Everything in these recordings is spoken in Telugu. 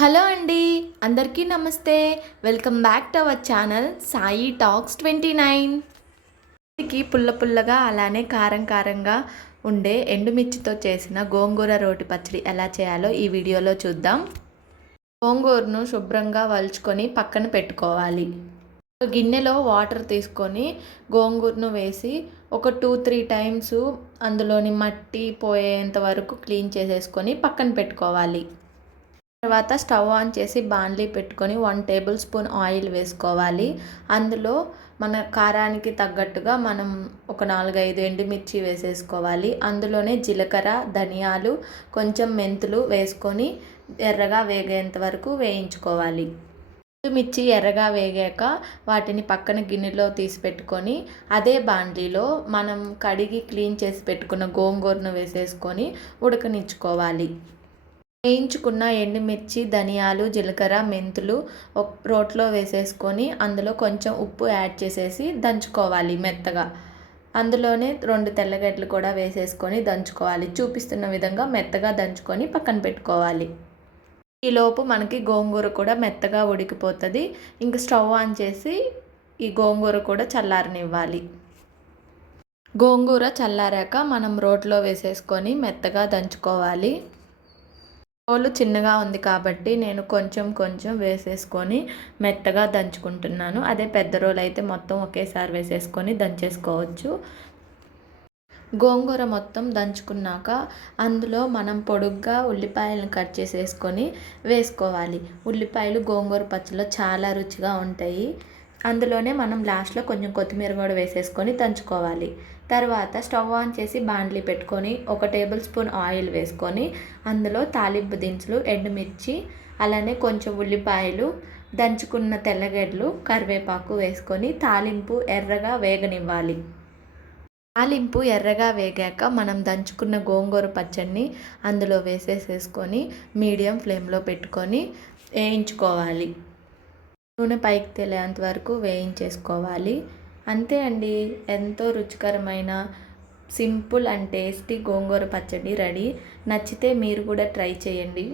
హలో అండి అందరికీ నమస్తే. Welcome back to our channel Sai talks twenty నైన్కి పుల్ల పుల్లగా అలానే కారం కారంగా ఉండే ఎండుమిర్చితో చేసిన గోంగూర రోటి పచ్చడి ఎలా చేయాలో ఈ వీడియోలో చూద్దాం. గోంగూరను శుభ్రంగా వలుచుకొని పక్కన పెట్టుకోవాలి. ఒక గిన్నెలో వాటర్ తీసుకొని గోంగూరను వేసి ఒక టూ త్రీ టైమ్స్ అందులోని మట్టి పోయేంత వరకు క్లీన్ చేసేసుకొని పక్కన పెట్టుకోవాలి. తర్వాత స్టవ్ ఆన్ చేసి బాండ్లీ పెట్టుకొని వన్ టేబుల్ స్పూన్ ఆయిల్ వేసుకోవాలి. అందులో మన కారానికి తగ్గట్టుగా మనం ఒక నాలుగైదు ఎండుమిర్చి వేసేసుకోవాలి. అందులోనే జీలకర్ర ధనియాలు కొంచెం మెంతులు వేసుకొని ఎర్రగా వేగేంత వరకు వేయించుకోవాలి. మిర్చి ఎర్రగా వేగాక వాటిని పక్కన గిన్నెలో తీసి పెట్టుకొని అదే బాండ్లీలో మనం కడిగి క్లీన్ చేసి పెట్టుకున్న గోంగూరను వేసేసుకొని ఉడకనిచ్చుకోవాలి. వేయించుకున్న ఎండుమిర్చి ధనియాలు జీలకర్ర మెంతులు ఒక రోట్లో వేసేసుకొని అందులో కొంచెం ఉప్పు యాడ్ చేసేసి దంచుకోవాలి మెత్తగా. అందులోనే రెండు తెల్లగడ్డలు కూడా వేసేసుకొని దంచుకోవాలి. చూపిస్తున్న విధంగా మెత్తగా దంచుకొని పక్కన పెట్టుకోవాలి. ఈలోపు మనకి గోంగూర కూడా మెత్తగా ఉడికిపోతుంది. ఇంక స్టవ్ ఆన్ చేసి ఈ గోంగూర కూడా చల్లారనివ్వాలి. గోంగూర చల్లారాక మనం రోట్లో వేసేసుకొని మెత్తగా దంచుకోవాలి. రోలు చిన్నగా ఉంది కాబట్టి నేను కొంచెం కొంచెం వేసేసుకొని మెత్తగా దంచుకుంటున్నాను. అదే పెద్ద రోలు అయితే మొత్తం ఒకేసారి వేసేసుకొని దంచేసుకోవచ్చు. గోంగూర మొత్తం దంచుకున్నాక అందులో మనం పొడుగ్గా ఉల్లిపాయలను కట్ చేసేసుకొని వేసుకోవాలి. ఉల్లిపాయలు గోంగూర పచ్చలో చాలా రుచిగా ఉంటాయి. అందులోనే మనం లాస్ట్లో కొంచెం కొత్తిమీర కూడా వేసేసుకొని దంచుకోవాలి. తర్వాత స్టవ్ ఆన్ చేసి బాండ్లీ పెట్టుకొని ఒక టేబుల్ స్పూన్ ఆయిల్ వేసుకొని అందులో తాలింపు దినుసులు ఎండుమిర్చి అలానే కొంచెం ఉల్లిపాయలు దంచుకున్న తెల్లగడ్డలు కరివేపాకు వేసుకొని తాలింపు ఎర్రగా వేగనివ్వాలి. తాలింపు ఎర్రగా వేగాక మనం దంచుకున్న గోంగూర పచ్చడిని అందులో వేసేసేసుకొని మీడియం ఫ్లేమ్లో పెట్టుకొని వేయించుకోవాలి. నూనె పైకి తెలియంత వరకు వేయించేసుకోవాలి. అంతే అండి. ఎంతో రుచికరమైన సింపుల్ అండ్ టేస్టీ గోంగూర పచ్చడి రెడీ. నచ్చితే మీరు కూడా ట్రై చేయండి.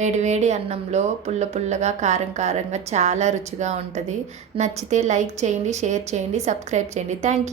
వేడి వేడి అన్నంలో పుల్ల పుల్లగా కారం కారంగా చాలా రుచిగా ఉంటుంది. నచ్చితే లైక్ చేయండి షేర్ చేయండి సబ్స్క్రైబ్ చేయండి. Thank you